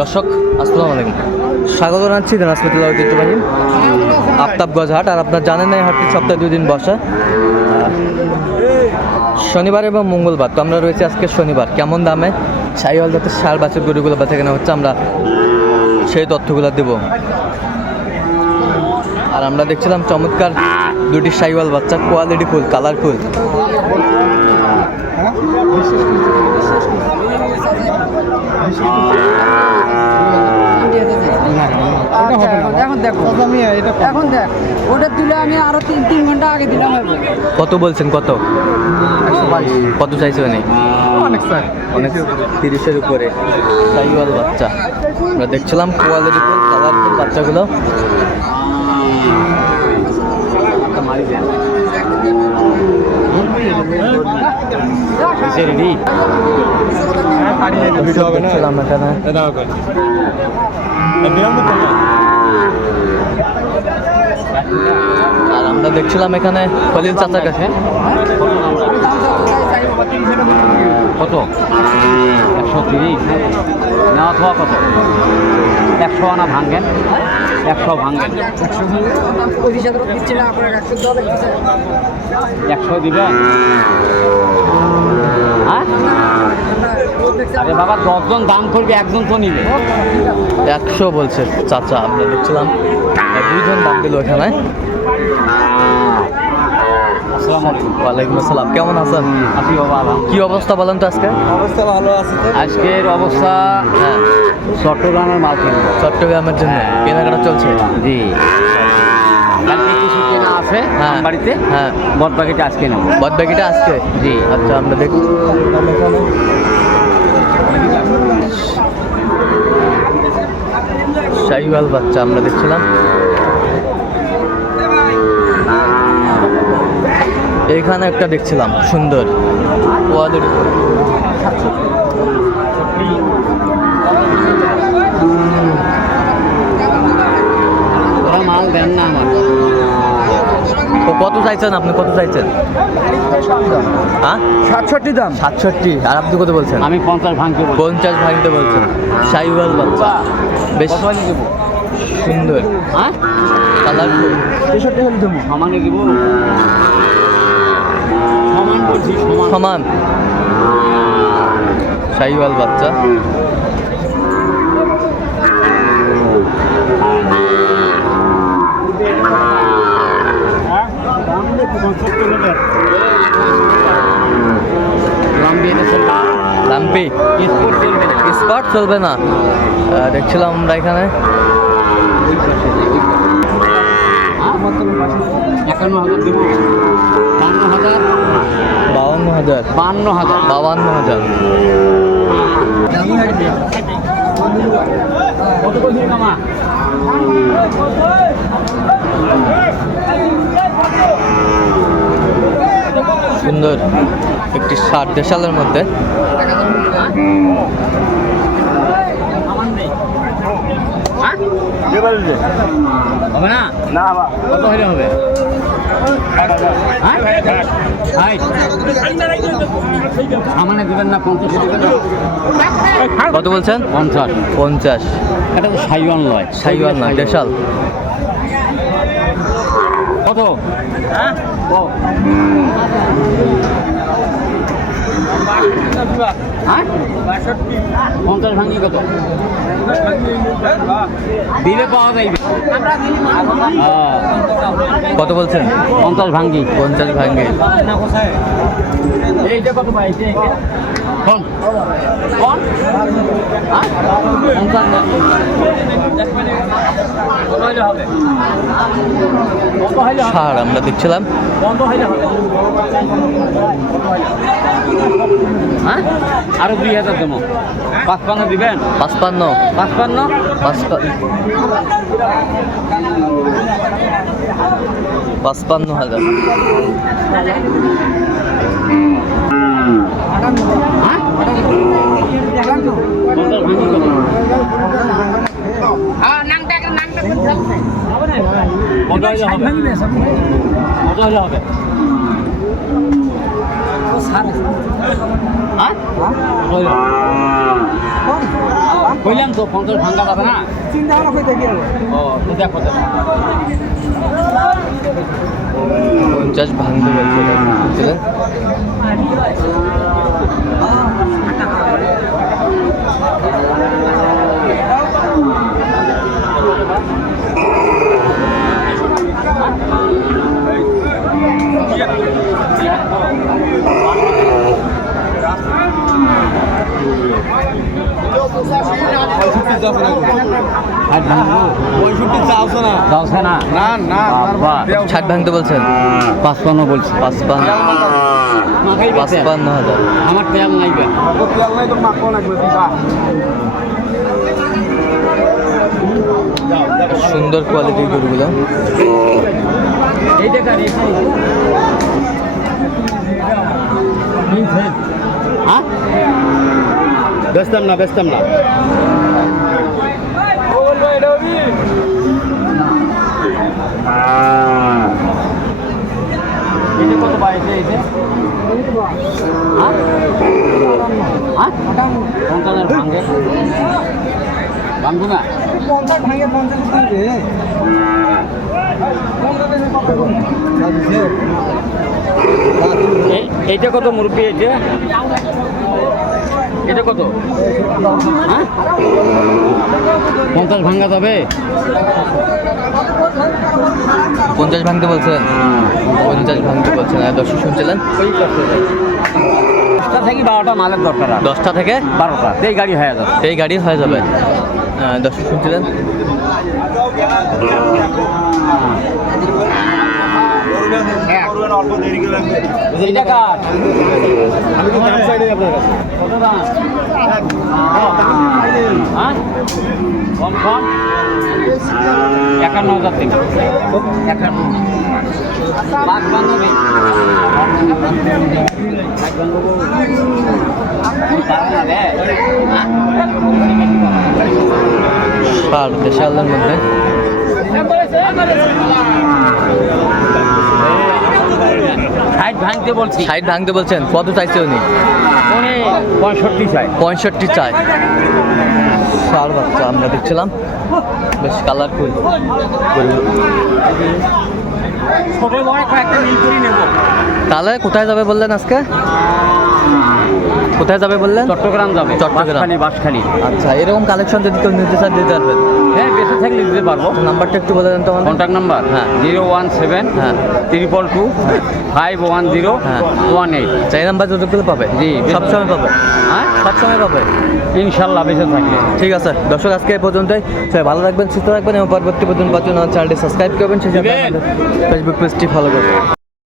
দর্শক আসসালামু আলাইকুম, স্বাগত জানাচ্ছি দিনাজপুর ঐতিহ্যবাহী আফতাবগঞ্জ হাট। আর আপনার জানেন না, এই হাটটি সপ্তাহে 2 দিন বসে, শনিবার এবং মঙ্গলবার। তো আমরা রয়েছে আজকে শনিবার। কেমন দামে শাহিওয়াল জাতের ষাঁড় বাছুর গরুগুলো বেচা কেনা হচ্ছে, আমরা সেই তথ্যগুলো দেব। আর আমরা দেখছিলাম চমৎকার দুটি শাহিওয়াল বাচ্চা, কোয়ালিটি ফুল, কালারফুল। কত বলছেন? কত কত চাইছে? অনেক 30-এর উপরে শাহিওয়াল বাচ্চা আমরা দেখছিলাম, কোয়ালিটি ফুল, কালারফুল বাচ্চাগুলো। আর আমরা দেখছিলাম এখানে খলিল চাচার কাছে। কত? 130 না, অথবা কত? 100 আনা ভাঙেন, 100 ভাঙেন, 100 দিবেন। হ্যাঁ আরে বাবা, 10 জন দাম করবে, একজন তো নিবে। 100 বলছে চাচা। আমরা দেখছিলাম 2 জন দাম দিল এখানে। আসসালামু আলাইকুম। ওয়ালাইকুম আসসালাম। কেমন আছেন আপনি? বাবা কি অবস্থা বলেন তো? আজকে অবস্থা ভালো আছে তো? আজকের অবস্থা, হ্যাঁ, চট্টগ্রামের মাল কিনবো, চট্টগ্রামের জন্য কেনাকাটা চলছে। জি, কালকে কিছু কেনা আছে হ্যাঁ বাড়িতে, হ্যাঁ, বট প্যাকেটে আজকে নেব। বদ ব্যাগিটা আজকে? জি। আচ্ছা, আমরা দেখি শাহিওয়াল বাচ্চা আমরা দেখছিলাম। এখানে একটা দেখছিলাম সুন্দর কোয়ালিটি। ওরা মাল দেন না আমার। তো কত চাইছেন আপনি? কত চাইছেন? হ্যাঁ, 67 দাম। 67। আর আপনি কত বলছেন? আমি 50 ভাঙতে বলছি। 50 ভাঙতে বলছেন। শাহিওয়াল বাচ্চা বেশ কত হলে দেবো? সুন্দর, হ্যাঁ, কালারফুল। 63 হলে দেবো। সমানে দিব, সমান বলছি, সমান। সমান শাহিওয়াল বাচ্চা। লাম্পি স্পট চলবে না। দেখছিলাম আমরা এখানে 51,000 দিব, 52,000, 52,000, 52,000, 52,000। কত বলছি কামা? সুন্দর একটি ষাঁড় দেশালের মধ্যে। হবে না? না বাবা, কত হলে হবে? সামানে দেবেন না? 50 দেবেন না? কত বলছেন? 50। 50। এটা তো সাইওয়াল নয়। শাহিওয়াল না, দেশাল। কত? হ্যাঁ, 50 ভাঙি কত দিলে পাওয়া যাইবে? কত বলছেন? 50 ভাঙ্গি। 50 ভাঙে। এইটা কত পাই? কোন কোন? 50 না, কত হইলে হবে? কত হইলে হবে? ষাঁড় আমরা দেখছিলাম। কত হইলে হবে? হ্যাঁ, আরো 2,000 দেবো। 55 দিবেন? 55। 55, 55,000। কত হইলে হবে? কত হইলে হবে? কইলাম তো 50 ভাঙা যাবে না। চিন্তা ভাবনা করে দেখি ও তো দেখো তো। 50 ভাঙতে বলছে বুঝলেন? যাচ্ছে না বাবা 60 ভাঙতে বলছেন 55 বলছি 55,000 আমার তেল নাই বে সুন্দর কোয়ালিটির গরুগুলো। এই দেখা হ্যাঁ বেচতাম না এটা কত বাইছে এটা হ্যাঁ হ্যাঁ 50 ভাঙে ভাঙবো না 50 ভাঙে 50 দিবে এইটা কত মুরব্বী এটা কত হ্যাঁ 50 ভাঙা যাবে 50 ভাঙতে বলছেন 50 ভাঙতে বলছেন। আর দর্শক শুনছিলেন 10টা থেকে 12টা মালের দরকার আর 10টা থেকে 12টা এই গাড়ি হয়ে যাবে এই গাড়ি হয়ে যাবে। দর্শক শুনছিলেন এইটা কার কত দাম হ্যাঁ কম 51,000 থেকে 51 লাখ বান্ধবী ষাট দেশালের মধ্যে 60 ভাঙতে বলছি 60 ভাঙতে বলছেন। কত চাইছে উনি? 65 চাই 65 চাই। ষাট বাচ্চা আমরা দেখছিলাম বেশ কালারফুল ছোট বড় কয়েকটা নীল করে নেব। তাহলে কোথায় যাবে বললেন আজকে? কোথায় যাবে বললেন? চট্টগ্রাম যাবে চট্টগ্রাম। বাঁশখালী আচ্ছা, এরকম কালেকশন যদি কেউ নিতে চান দিতে পারবেন? হ্যাঁ বেঁচে থাকলে দিতে পারবো। নাম্বারটা একটু বলে দেন তো আমাদের। কন্ট্যাক্ট নাম্বার হ্যাঁ। 017 হ্যাঁ। 222 510 হ্যাঁ। 18 চাই নাম্বার যত করে পাবে? জি, সবসময় পাবে। হ্যাঁ সবসময় পাবে। ইনশাল্লাহ বেঁচে থাকলে। ঠিক আছে দর্শক, আজকে এই পর্যন্তই। সবাই ভালো রাখবেন, সুস্থ রাখবেন এবং পরবর্তী পর্যন্ত চ্যানেলটি সাবস্ক্রাইব করবেন, সেই সাথে আমাদের ফেসবুক পেজটি ফলো করবেন।